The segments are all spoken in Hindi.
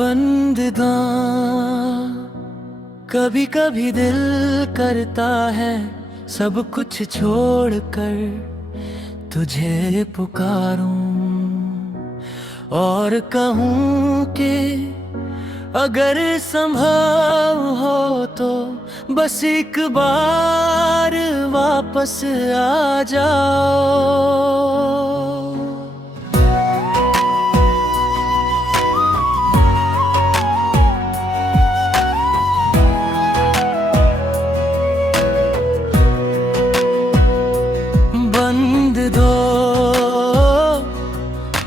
बंद दां कभी कभी दिल करता है सब कुछ छोड़कर तुझे पुकारूं और कहूं कि अगर संभव हो तो बस एक बार वापस आ जाओ। बंद दो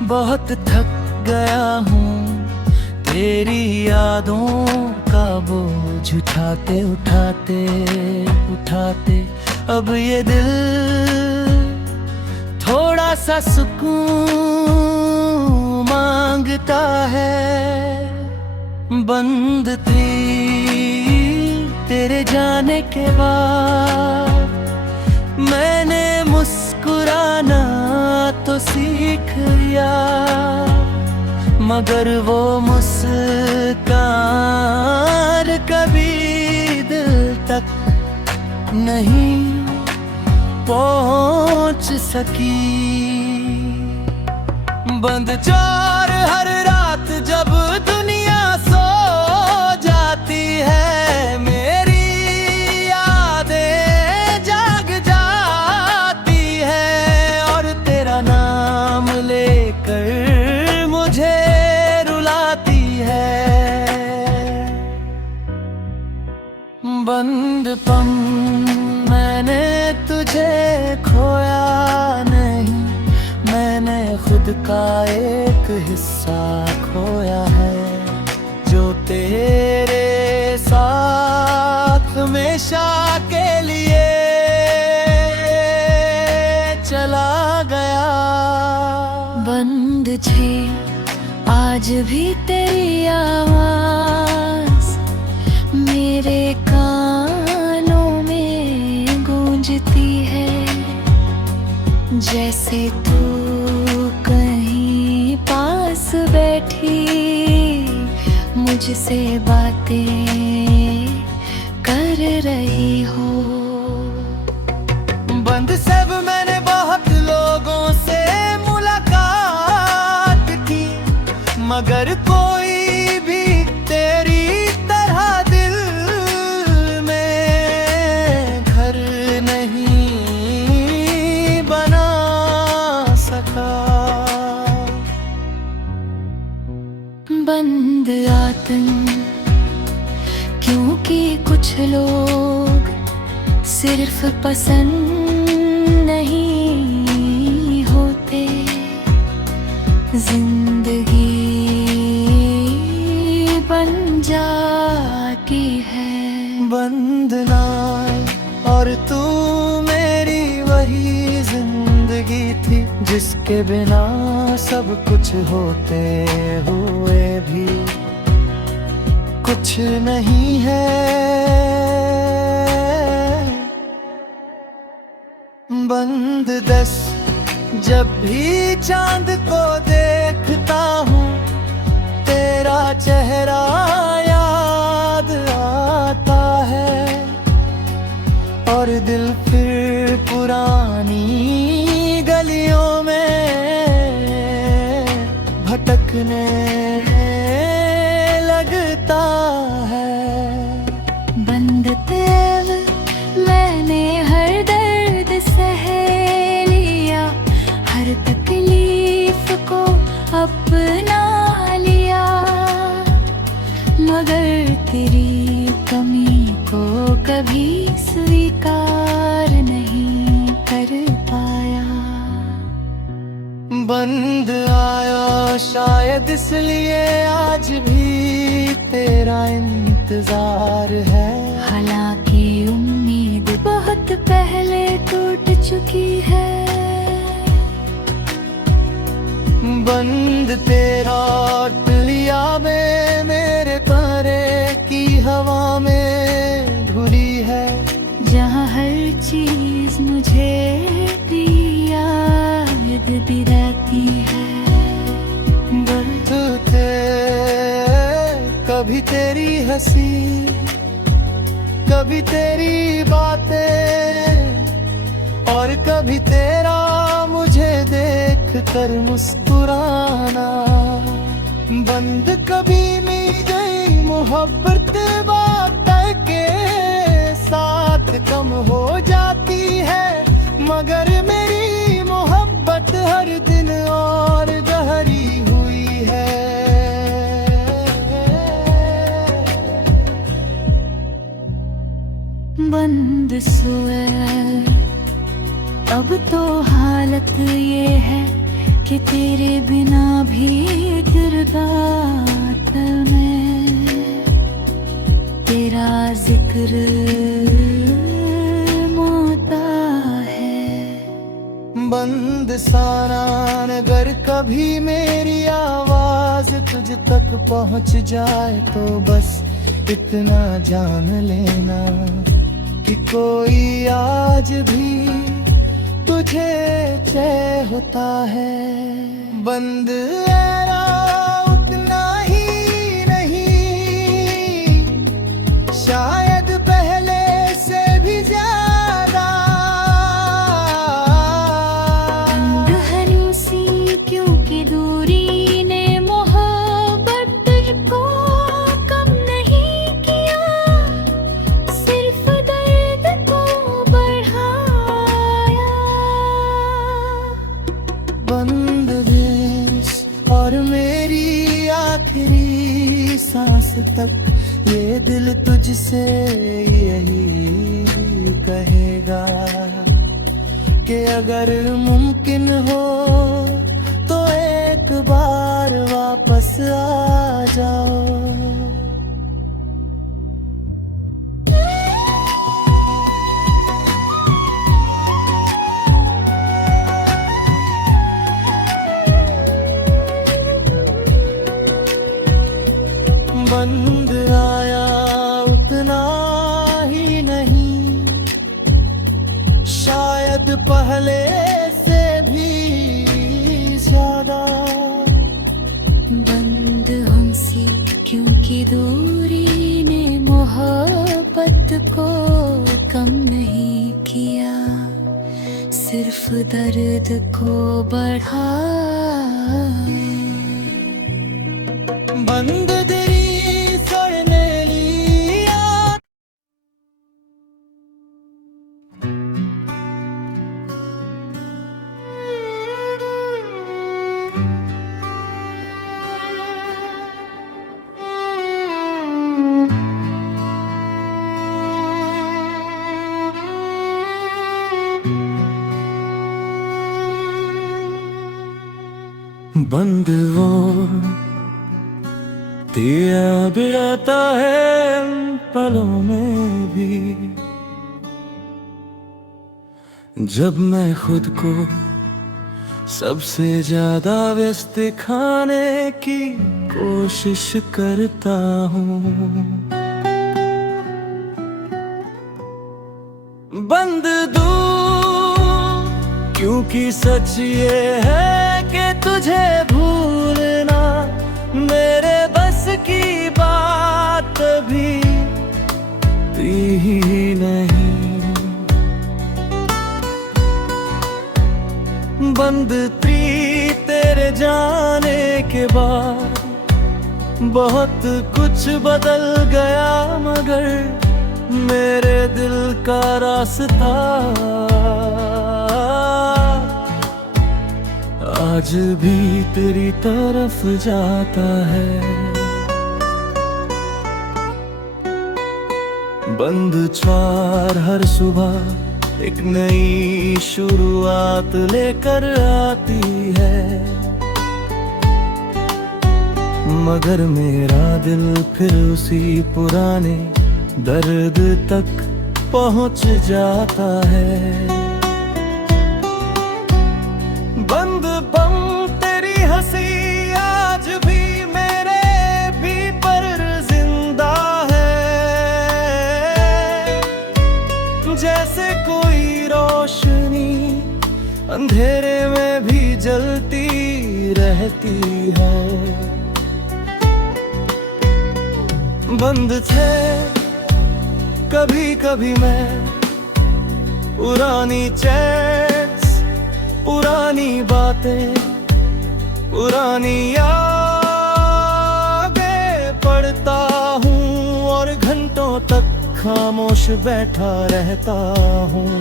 बहुत थक गया हूँ तेरी यादों का बोझ उठाते उठाते उठाते। अब ये दिल थोड़ा सा सुकून मांगता है। बंद थी तेरे जाने के बाद मैंने मुस्कुराना तो सीख लिया, मगर वो मुस्कान कभी दिल तक नहीं पहुंच सकी। बंद चोर हर रात जब दुनिया सो जाती है मेरी यादें जाग जाती है और तेरा नाम लेकर मुझे रुलाती है। बंद पम मैंने तुझे खोया नहीं, मैंने खुद का एक हिस्सा खोया है जो तेरे साथ हमेशा के लिए चला गया। बंद छे आज भी तेरी आवाज मेरे कानों में गूंजती है, जैसे तू कहीं पास बैठी मुझसे बातें कर रही हो। बंद सब मैंने बहुत लोगों से मुलाकात की, मगर कोई भी तेरी तरह दिल में घर नहीं बना सका। बंद आतंक क्योंकि कुछ लोग सिर्फ पसंद नहीं होते, जिंदगी बन जाती है। बंद ना और तू मेरी वही जिंदगी थी जिसके बिना सब कुछ होते हुए भी कुछ नहीं है। बंद दस जब भी चांद को देखता हूँ तेरा चेहरा याद आता है और दिल फिर पुरानी गलियों में भटकने लगता है। बंद तेव मैंने हर दर्द सह लिया, हर तकलीफ को अपना लिया, मगर तेरी कमी को कभी स्वीकार नहीं कर पाया। बंद आया शायद इसलिए आज भी तेरा इंतजार है, हालांकि उम्मीद बहुत पहले टूट चुकी है। बंद तेरा लिया में मेरे तारे की हवा में धुली है, जहाँ हर चीज मुझे याद भी रहती है। बंद तेरा हंसी, कभी तेरी बातें और कभी तेरा मुझे देख कर मुस्कुराना। बंद कभी नहीं गई मोहब्बत वक्त के साथ कम हो जाती है, मगर मेरी मोहब्बत हर दिन और गहरी हुई है। बंद सोए अब तो हालत ये है कि तेरे बिना भी गिरदात में तेरा जिक्र मोता है। बंद सारान अगर कभी मेरी आवाज तुझ तक पहुंच जाए तो बस इतना जान लेना कि कोई आज भी तुझे चाहता है। बंद ऐरा उतना ही नहीं, शायद पहले से भी ज्यादा। हंसी क्योंकि दूरी ने मोहब्बत को कम नहीं किया, सिर्फ दर्द को बढ़ाया। बंद देश और मेरी आखिरी सांस तक ये दिल तुझसे यही कहेगा कि अगर मुमकिन हो तो एक बार वापस आ जाओ। बंद आया उतना ही नहीं, शायद पहले से भी ज्यादा। बंद हमसे क्योंकि दूरी ने मोहब्बत को कम नहीं किया, सिर्फ दर्द को बढ़ाया। बंद तेरी सड़ने लिया। बंद वो दिया भी आता है पलों में भी, जब मैं खुद को सबसे ज्यादा व्यस्त दिखाने की कोशिश करता हूँ। बंद दूँ क्योंकि सच ये है कि तुझे भूलना मेरे बस की बात भी ही नहीं। बंद तेरे जाने के बाद बहुत कुछ बदल गया, मगर मेरे दिल का रास्ता आज भी तेरी तरफ जाता है। बंद ज्वार हर सुबह एक नई शुरुआत लेकर आती है, मगर मेरा दिल फिर उसी पुराने दर्द तक पहुंच जाता है। बंद बम तेरी हंसी आज भी मेरे भी पर जिंदा है, जैसे कोई रोशनी अंधेरे में भी जलती रहती है। बंद थे कभी कभी मैं पुरानी चैट्स, पुरानी बातें, पुरानी यादें पढ़ता हूँ और घंटों तक खामोश बैठा रहता हूँ।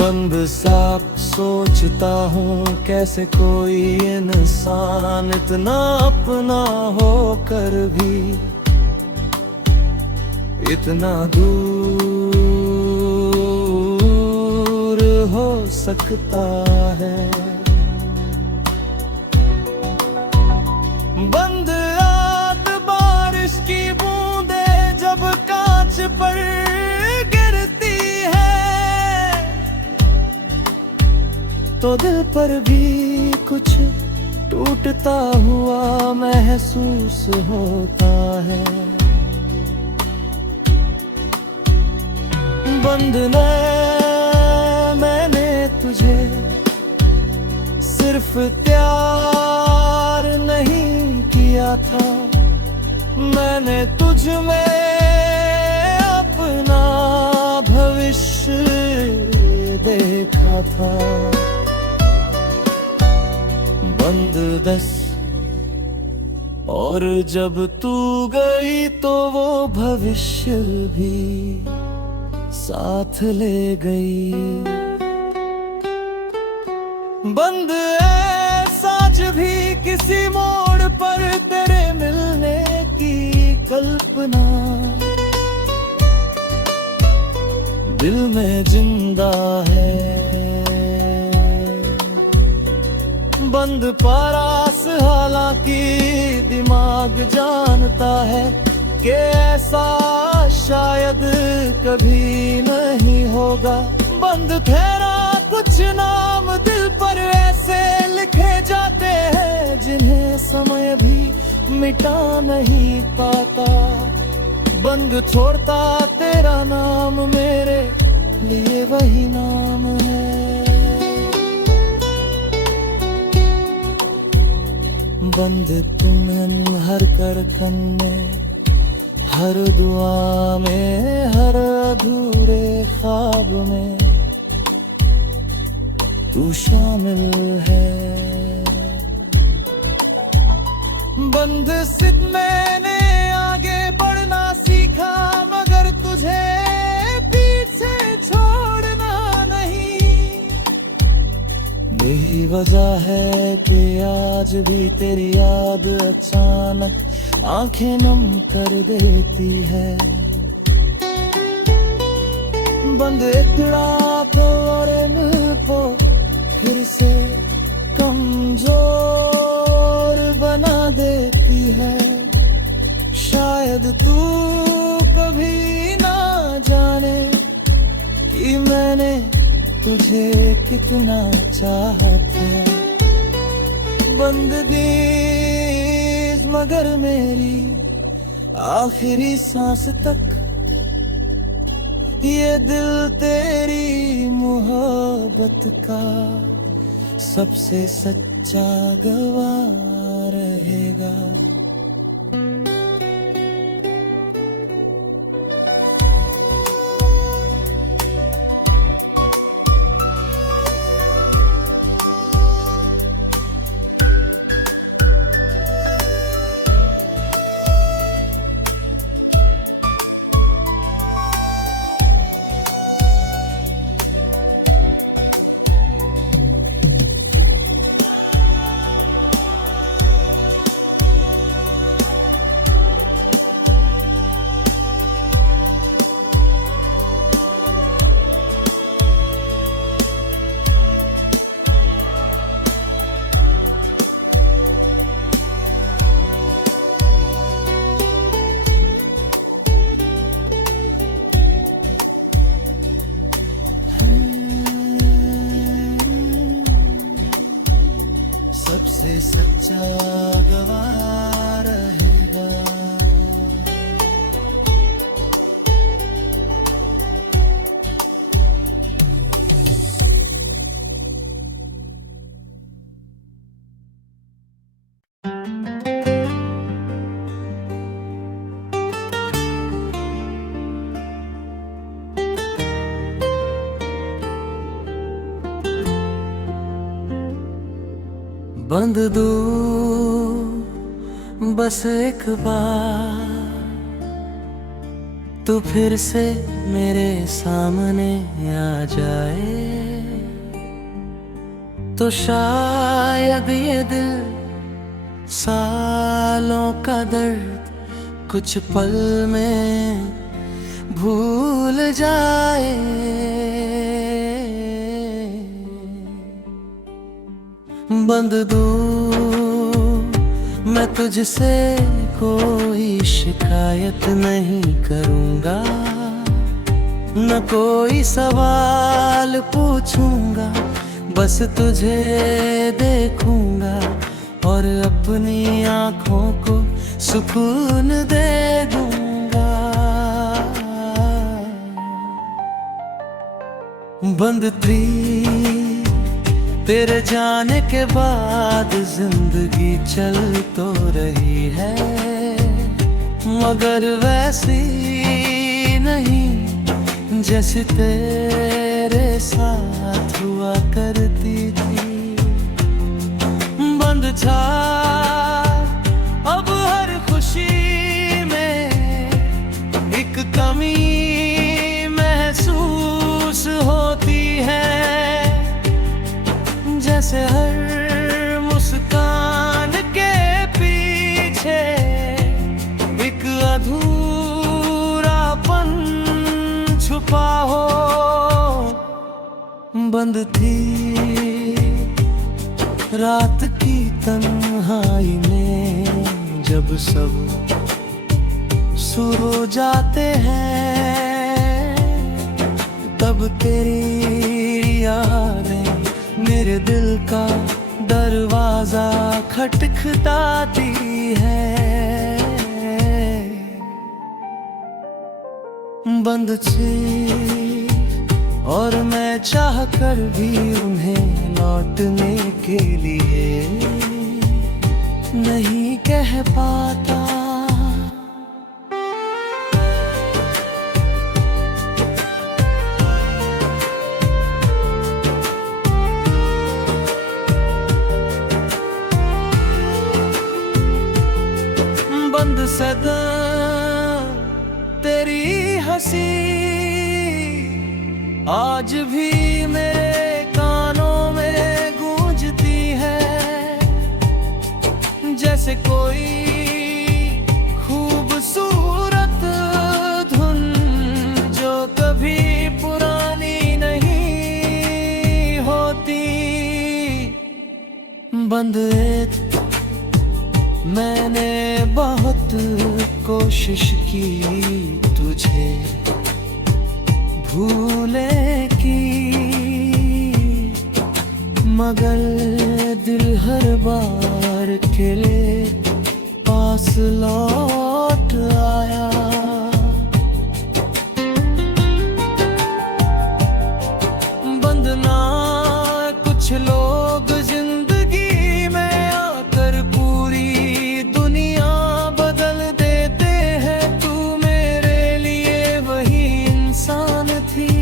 बंद साक सोचता हूँ कैसे कोई इंसान इतना अपना होकर भी इतना दूर हो सकता है। बंद रात बारिश की बूंदे जब कांच पर गिरती है तो दिल पर भी कुछ टूटता हुआ महसूस होता है। बंद मैंने तुझे सिर्फ प्यार नहीं किया था, मैंने तुझ में अपना भविष्य देखा था। बंद 10 और जब तू गई तो वो भविष्य भी साथ ले गई। बंद साज भी किसी मोड़ पर तेरे मिलने की कल्पना दिल में जिंदा है। बंद पारास हालांकि दिमाग जानता है कि ऐसा शायद कभी नहीं होगा। बंद ठहरा कुछ नाम दिल पर ऐसे लिखे जाते हैं जिन्हें समय भी मिटा नहीं पाता। बंद छोड़ता तेरा नाम मेरे लिए वही नाम है। बंद तुम्हें हर करकन में, हर दुआ में, हर अधूरे ख्वाब में तू शामिल है। बंद सित मैंने आगे बढ़ना सीखा मगर तुझे पीछे छोड़ना नहीं। यही वजह है कि आज भी तेरी याद अचानक आंखें नम कर देती है। बंद इतना और इनको फिर से कमजोर बना देती है। शायद तू कभी ना जाने कि मैंने तुझे कितना चाहा था। बंदगी मगर मेरी आखिरी सांस तक ये दिल तेरी मोहब्बत का सबसे सच्चा गवाह रहेगा। सबसे सच्चा गवाह रहेगा। बंद दूं बस एक बार, तू फिर से मेरे सामने आ जाए, तो शायद ये दिल सालों का दर्द कुछ पल में भूल जाए। बंद दूं मैं तुझसे कोई शिकायत नहीं करूँगा, न कोई सवाल पूछूंगा, बस तुझे देखूंगा और अपनी आँखों को सुकून दे दूंगा। बंद थी तेरे जाने के बाद जिंदगी चल तो रही है, मगर वैसी नहीं जैसे तेरे साथ हुआ करती थी। बंद था अब हर खुशी में एक कमी महसूस होती है, जैसे हर मुस्कान के पीछे एक अधूरापन छुपा हो। बंद थी रात की तन्हाई में जब सब सो जाते हैं, तब तेरी यादें मेरे दिल का दरवाजा खटखटाती है। बंद थी और मैं चाह कर भी उन्हें लौटने के लिए नहीं कह पाता। बंद सदा तेरी हंसी आज भी मेरे कानों में गूंजती है, जैसे कोई खूबसूरत धुन जो कभी पुरानी नहीं होती। बंद मैंने बहुत कोशिश की तुझे भूले की, मगर दिल हर बार के लिए पास लौट आया। बंद ना कुछ लोग जिंदगी में आकर पूरी दुनिया बदल देते हैं, तू मेरे लिए वही इंसान थी।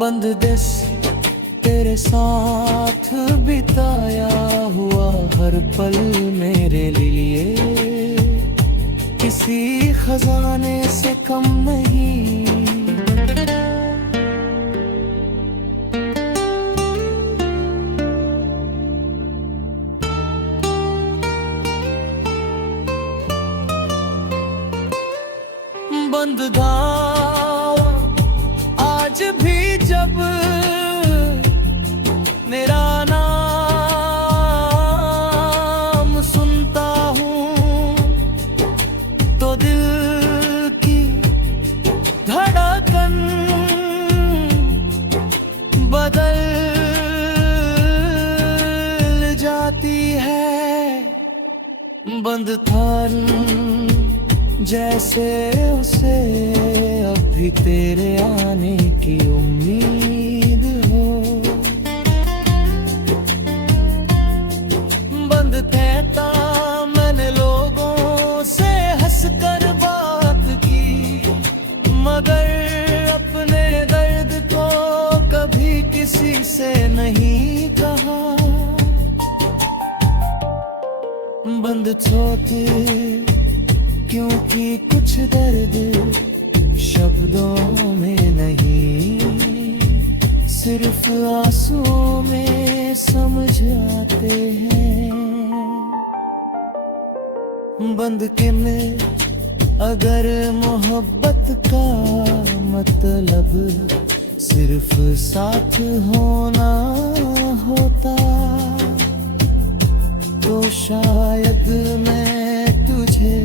बंद दिस तेरे साथ बिताया हुआ हर पल मेरे लिए किसी खजाने से कम नहीं। बंद था आज भी जब मेरा नाम सुनता हूँ, तो दिल की धड़कन बदल जाती है। बंद था जैसे उसे अब भी तेरे आने की उम्मीद हो। बंद कहता मैंने लोगों से हंसकर बात की, मगर अपने दर्द को कभी किसी से नहीं कहा। बंद होते क्योंकि कुछ दर्द शब्दों में नहीं, सिर्फ आंसुओं में समझ आते हैं। बंद के में अगर मोहब्बत का मतलब सिर्फ साथ होना होता, तो शायद मैं तुझे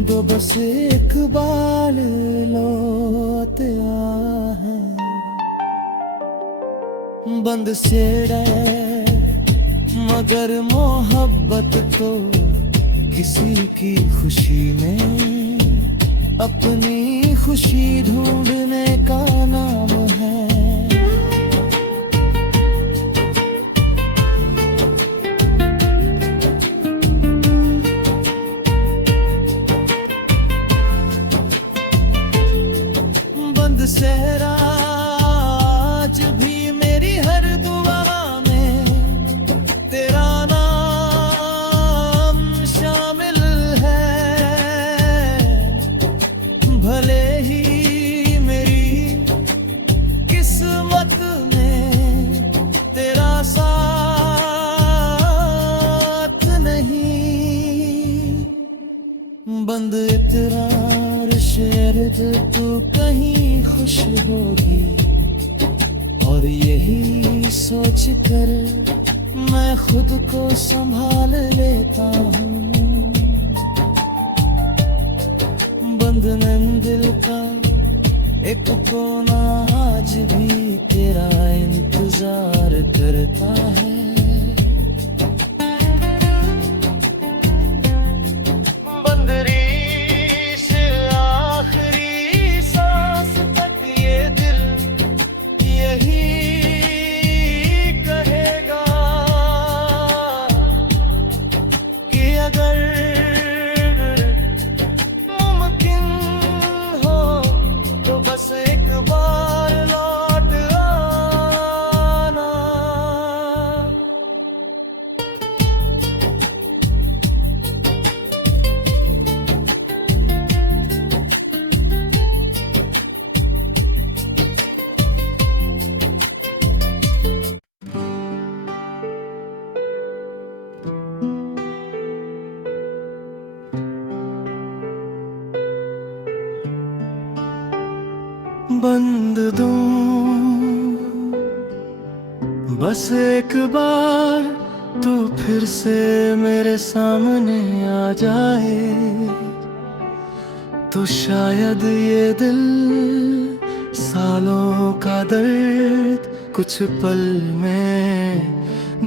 दो बस एक बार लौट है। बंद से डर मगर मोहब्बत तो किसी की खुशी में अपनी खुशी ढूंढने का नाम है। बंद सहरा आज भी मेरी हर दुआ में तेरा नाम शामिल है। भले ही मेरी किस्मत में तेरा साथ नहीं। बंद इतरार शेर तू कहीं खुश होगी, और यही सोच कर मैं खुद को संभाल लेता हूँ। बंद दिल का एक कोना आज भी तेरा इंतजार करता है। बंद दूं बस एक बार तू फिर से मेरे सामने आ जाए, तो शायद ये दिल सालों का दर्द कुछ पल में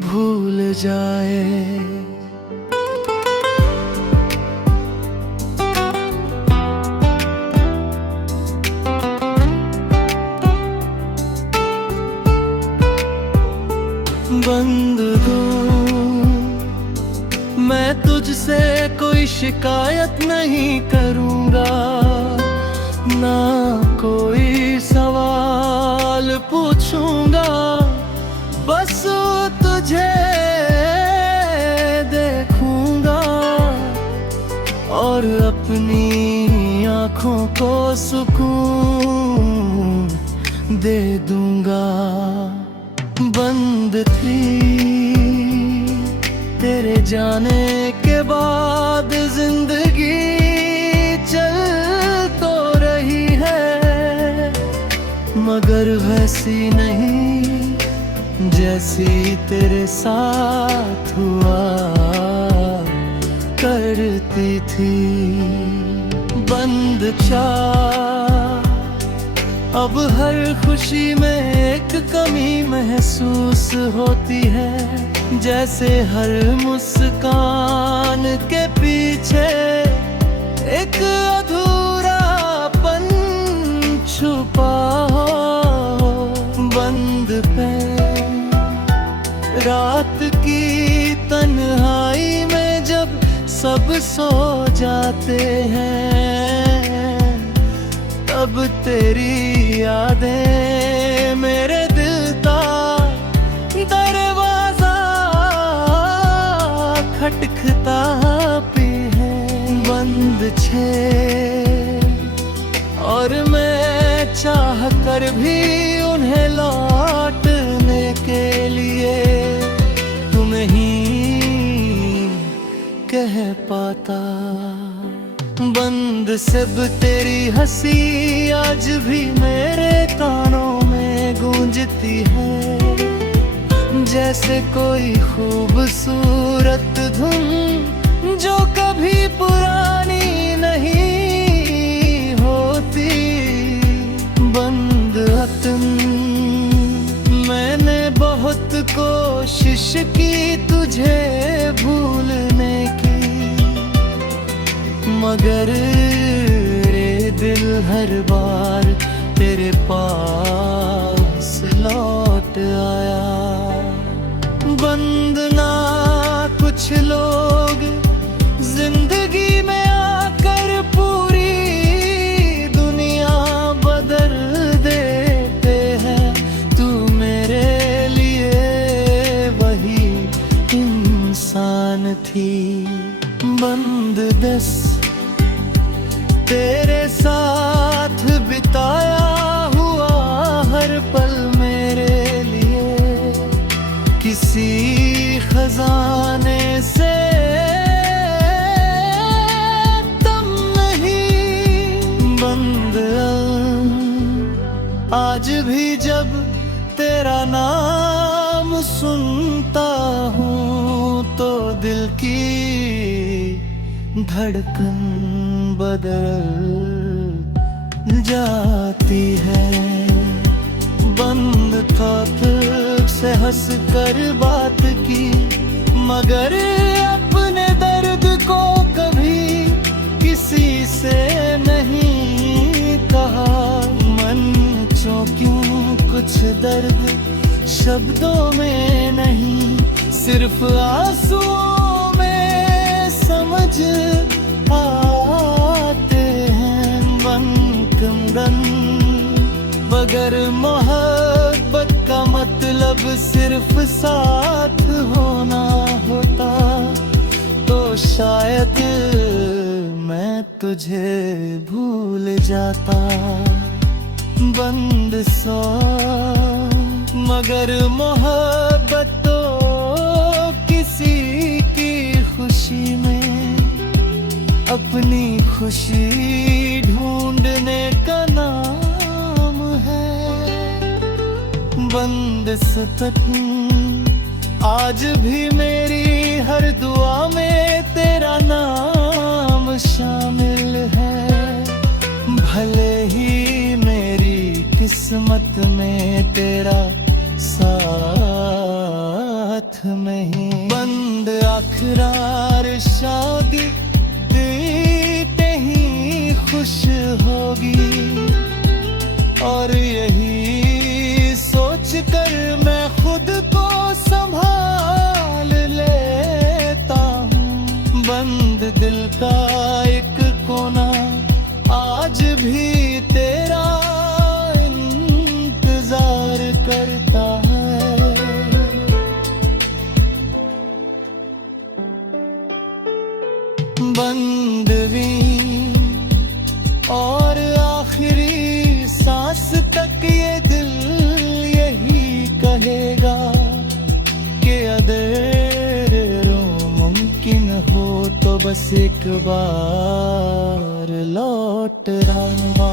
भूल जाए। बंद दूं मैं तुझसे कोई शिकायत नहीं करूंगा, ना कोई सवाल पूछूंगा। बस तुझे देखूंगा और अपनी आँखों को सुकून दे दूंगा। बंद थी तेरे जाने के बाद जिंदगी चल तो रही है, मगर वैसी नहीं जैसी तेरे साथ हुआ करती थी। बंद चाह अब हर खुशी में एक कमी महसूस होती है, जैसे हर मुस्कान के पीछे एक अधूरापन छुपा हो। बंद पे रात की तन्हाई में जब सब सो जाते हैं, तब तेरी यादें मेरे दिल का दरवाजा खटखटा पे है बंद छे, और मैं चाह कर भी उन्हें लौटने के लिए तुम्हें ही कह पाता। बंद सब तेरी हंसी आज भी मेरे कानों में गूंजती है, जैसे कोई खूबसूरत धुन जो कभी पुरानी नहीं होती। बंद अतन मैंने बहुत कोशिश की तुझे भूलने की, मगर रे दिल हर बार तेरे पास लौट आया। बंद ना कुछ लोग जिंदगी में आकर पूरी दुनिया बदल देते हैं, तू मेरे लिए वही इंसान थी। बंद दस तेरे साथ बिताया हुआ हर पल मेरे लिए किसी खजाने से कम नहीं। बंद आज भी जब तेरा नाम सुनता हूँ तो दिल की धड़कन बदल जाती है। बंद थोक से हंस कर बात की, मगर अपने दर्द को कभी किसी से नहीं कहा। मन चो क्यों कुछ दर्द शब्दों में नहीं, सिर्फ आंसुओं में समझ आते हैं। बंकमरन बगैर मोहब्बत का मतलब सिर्फ साथ होना होता, तो शायद मैं तुझे भूल जाता। बंद सौ मगर मोहब्बत तो किसी की खुशी में अपनी खुशी ढूंढने का नाम है। बंद सतत आज भी मेरी हर दुआ में तेरा नाम शामिल है, भले ही मेरी किस्मत में तेरा साथ नहीं। बंद अखरार शादी देते ही खुश होगी, और यही सोच कर मैं खुद को संभाल लेता हूँ। बंद दिल का एक कोना आज भी तेरा इंतजार करता है। बंद भी और आखिरी सांस तक ये दिल यही कहेगा कि अगर मुमकिन हो तो बस एक बार लौट आना।